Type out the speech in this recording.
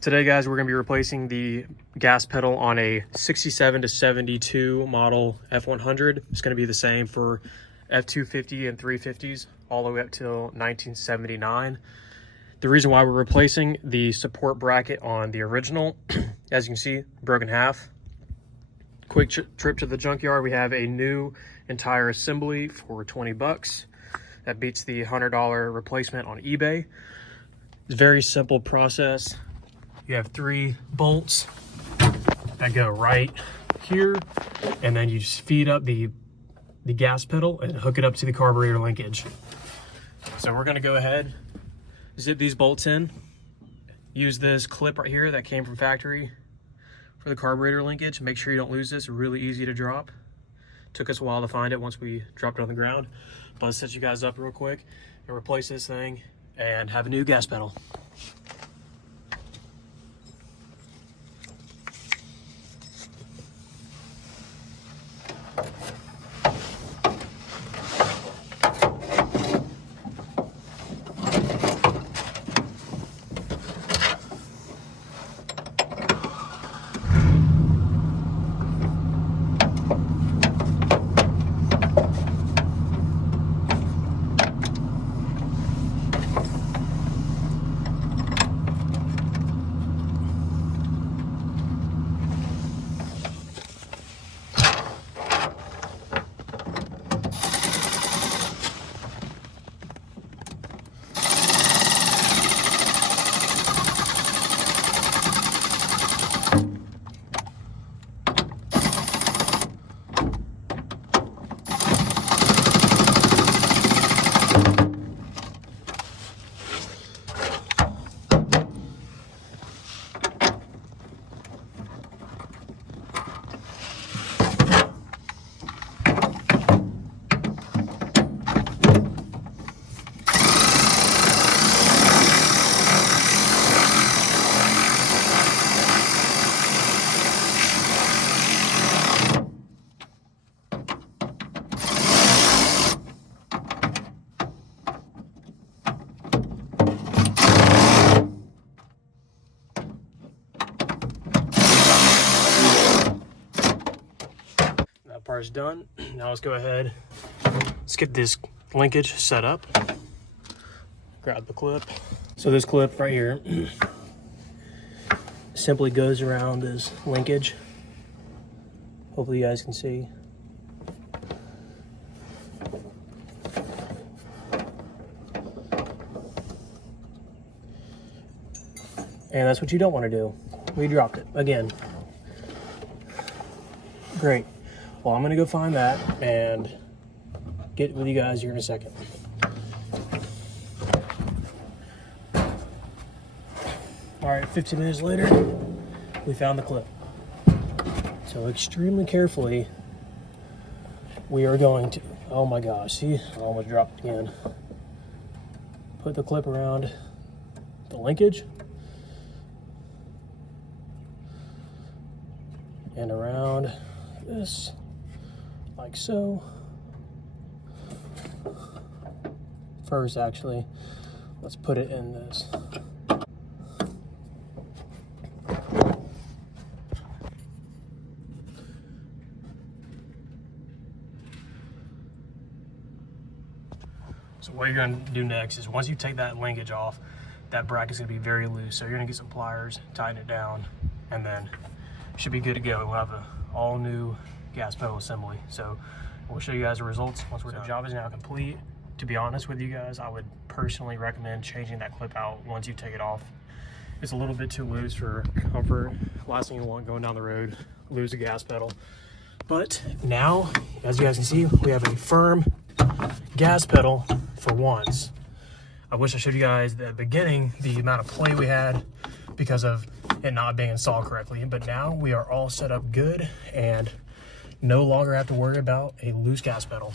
Today, guys, we're going to be replacing the gas pedal on a 67 to 72 model F-100. It's going to be the same for F-250 and 350s all the way up till 1979. The reason why we're replacing the support bracket on the original, as you can see, broken half. Quick trip to the junkyard. We have a new entire assembly for 20 bucks. That beats the $100 replacement on eBay. It's a very simple process. You have 3 bolts that go right here, and then you just feed up the gas pedal and hook it up to the carburetor linkage. So we're gonna go ahead, zip these bolts in, use this clip right here that came from factory for the carburetor linkage. Make sure you don't lose this, really easy to drop. Took us a while to find it once we dropped it on the ground. But let's set you guys up real quick and replace this thing and have a new gas pedal. Part's done. Now let's go ahead, let's get this linkage set up. Grab the clip. So this clip right here simply goes around this linkage. Hopefully you guys can see. And that's what you don't want to do. We dropped it again. Great. Well, I'm gonna go find that and get with you guys here in a second. All right, 15 minutes later, we found the clip. So extremely carefully, we are going to, oh my gosh, see, I almost dropped it again. Put the clip around the linkage and around this. Like so. First, actually, let's put it in this. So what you're going to do next is once you take that linkage off, that bracket's going to be very loose. So you're going to get some pliers, tighten it down, and then it should be good to go. We'll have an all new gas pedal assembly. So we'll show you guys the results once we're done. The job is now complete. To be honest with you guys, I would personally recommend changing that clip out once you take it off. It's a little bit too loose for comfort. Last thing you want going down the road, lose the gas pedal. But now, as you guys can see, we have a firm gas pedal for once. I wish I showed you guys at the beginning the amount of play we had because of it not being installed correctly, but now we are all set up good and no longer have to worry about a loose gas pedal.